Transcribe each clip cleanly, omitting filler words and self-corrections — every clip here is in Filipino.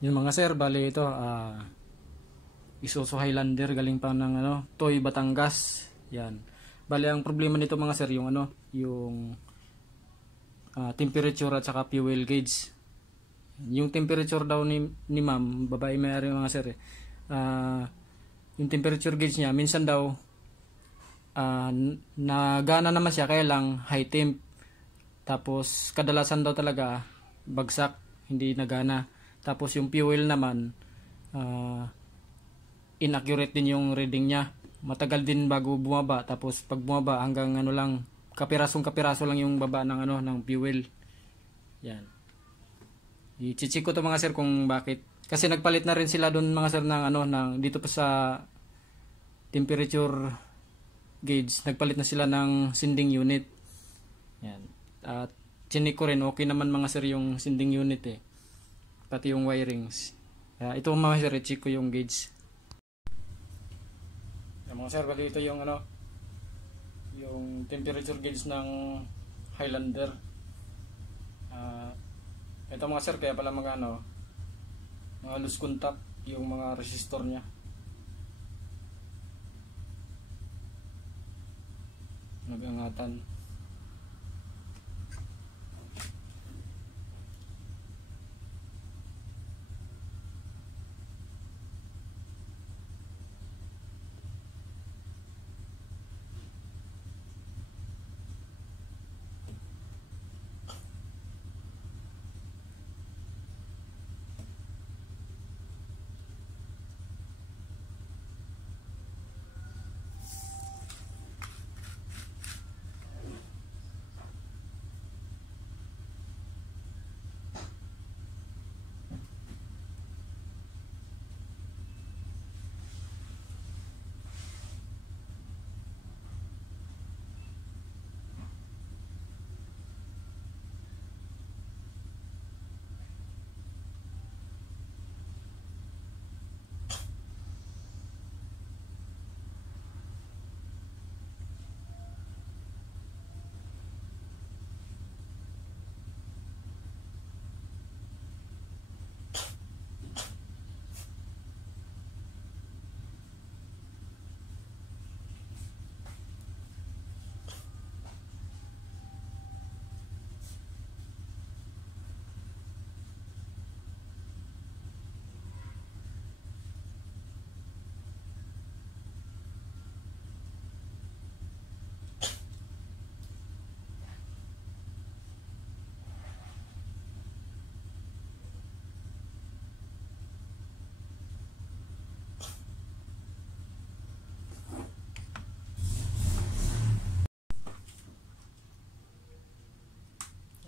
Yung mga sir, bali ito, Isuzu Highlander galing pa ng Toy Batangas. Yan. Bali ang problema nito mga sir, yung temperature at saka fuel gauge. Yung temperature daw ni ma'am, babae may-ari mga sir. Yung temperature gauge niya, minsan daw nagana naman siya kaya lang high temp. Tapos kadalasan daw talaga bagsak, hindi nagana. Tapos yung fuel naman inaccurate din yung reading niya. Matagal din bago bumaba. Tapos pag bumaba hanggang lang kapiraso lang yung baba ng ng fuel. Yan. I-check ko to mga sir kung bakit. Kasi nagpalit na rin sila doon mga sir ng ng dito pa sa temperature gauge. Nagpalit na sila ng sending unit. Yan. At chinik ko rin okay naman mga sir yung sending unit pati yung wirings. Ito mga sir, i-check ko yung gauge. Mga sir, bali ito yung yung temperature gauge ng Highlander. Ito mga sir, kaya pala mga loose contact yung mga resistor niya. Nagangatan.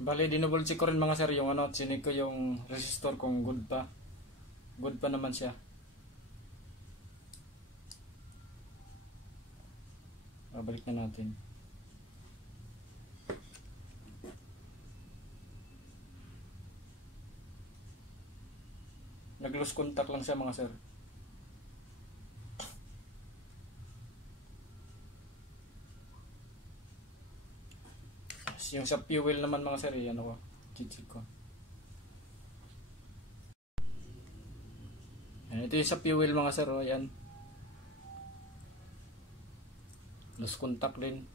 Bali, dinouble check ko rin mga sir yung chinik ko yung resistor kung good pa. Good pa naman siya. Babalik na natin. Nag-loose contact lang siya mga sir. Yung sa fuel naman mga sir, ko, check ko. Ito yung sa fuel mga sir, yan. Loose contact din.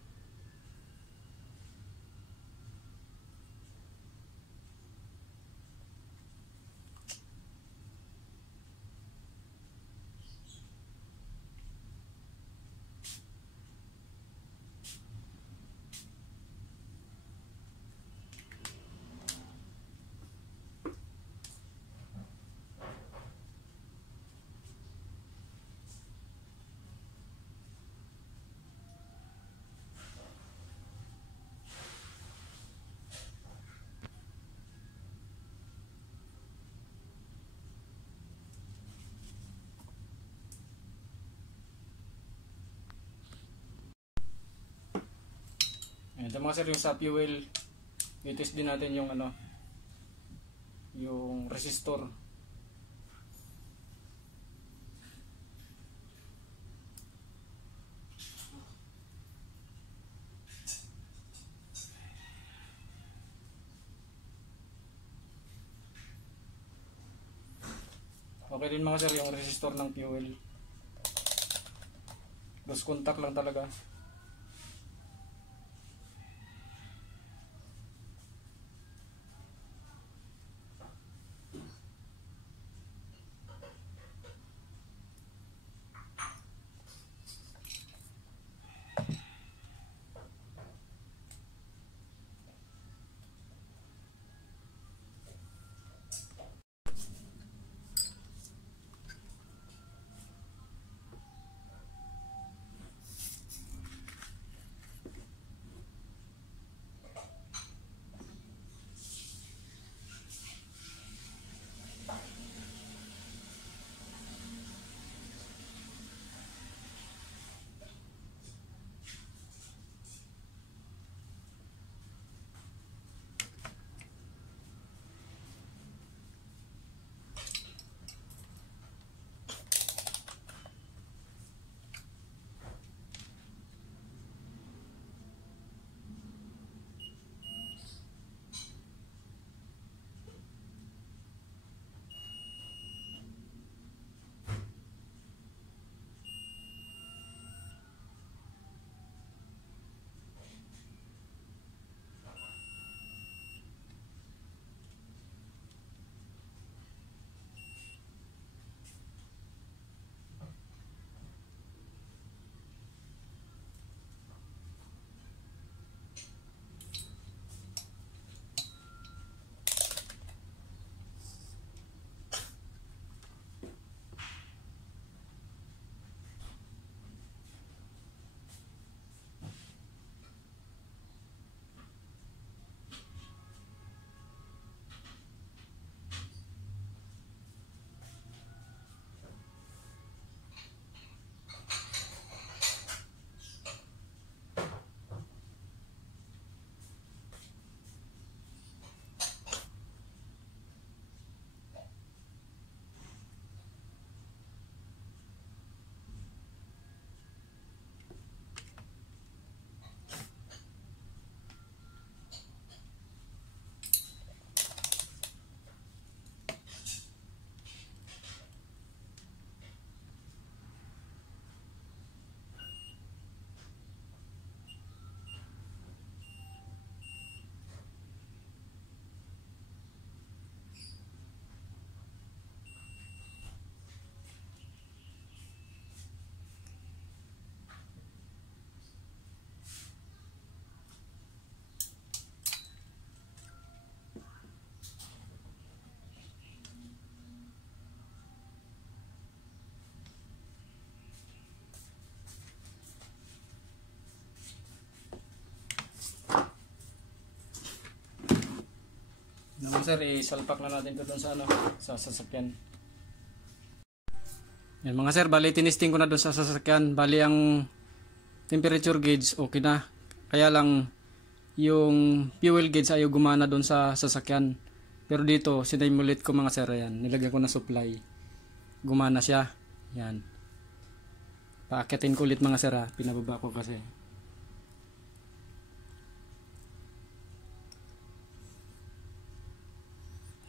Ito mga sir, yung sa fuel, i-test din natin yung yung resistor. Okay din mga sir yung resistor ng fuel. Loose contact lang talaga. Naman sir, isalpak na natin ito dun sa ano, sa sasakyan. Yan mga sir, bali tinisting ko na dun sa sasakyan. Bali ang temperature gauge okay na. Kaya lang yung fuel gauge ayaw gumana dun sa sasakyan. Pero dito, sinimulate ko mga sir, yan. Nilagay ko na supply. Gumana siya. Yan. Paakitin ko ulit mga sir ha. Pinababa ko kasi.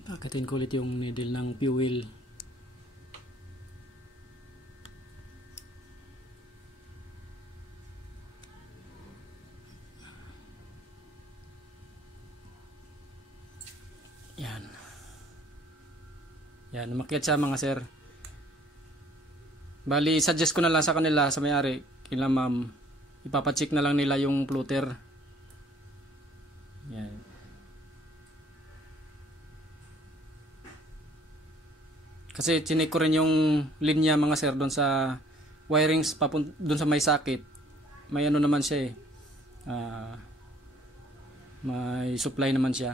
Paakitin ko ulit yung needle ng fuel. Yan. Yan, umakyat siya mga sir. Bali, suggest ko na lang sa kanila, sa may-ari, kila ma'am, ipapacheck na lang nila yung floater. Yan. Kasi chinek ko rin yung linya mga sir doon sa wirings doon sa may sakit. May ano naman siya eh. May supply naman siya.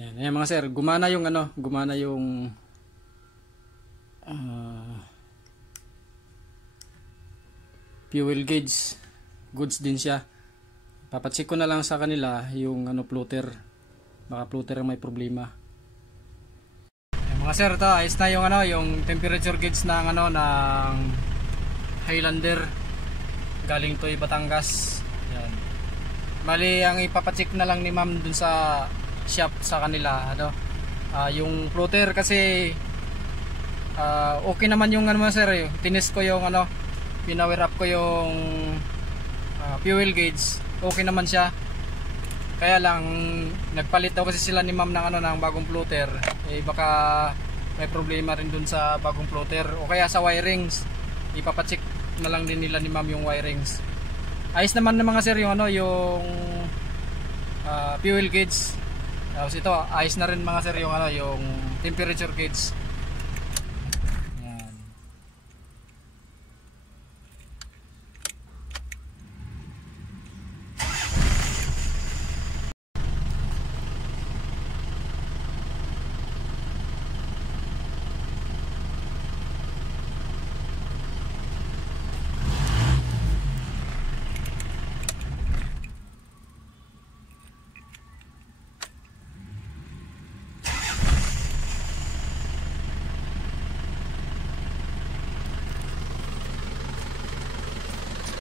Yan, ayan mga sir, gumana yung ano, gumana yung fuel gauge. Goods din siya. Papacheck ko na lang sa kanila yung ano floater. Baka floater ang may problema. Mga sir, ito ayos na yung ano, yung temperature gauge ng ano ng Highlander galing Toy Batangas. Yan. Bali ang ipapacheck na lang ni ma'am dun sa shop sa kanila ano Yung floater kasi okay naman yung ano sir, tinis ko yung ano, pinower up ko yung fuel gauge, okay naman siya. Kaya lang nagpalit daw kasi sila ni ma'am ng ano, ng bagong floater, baka may problema rin dun sa bagong floater o kaya sa wirings. Ipapacheck na lang din nila ni ma'am yung wirings. Ayos naman ng mga sir yung ano, yung fuel gauge. Tapos ito ayos na rin mga sir yung ano, yung temperature gauge.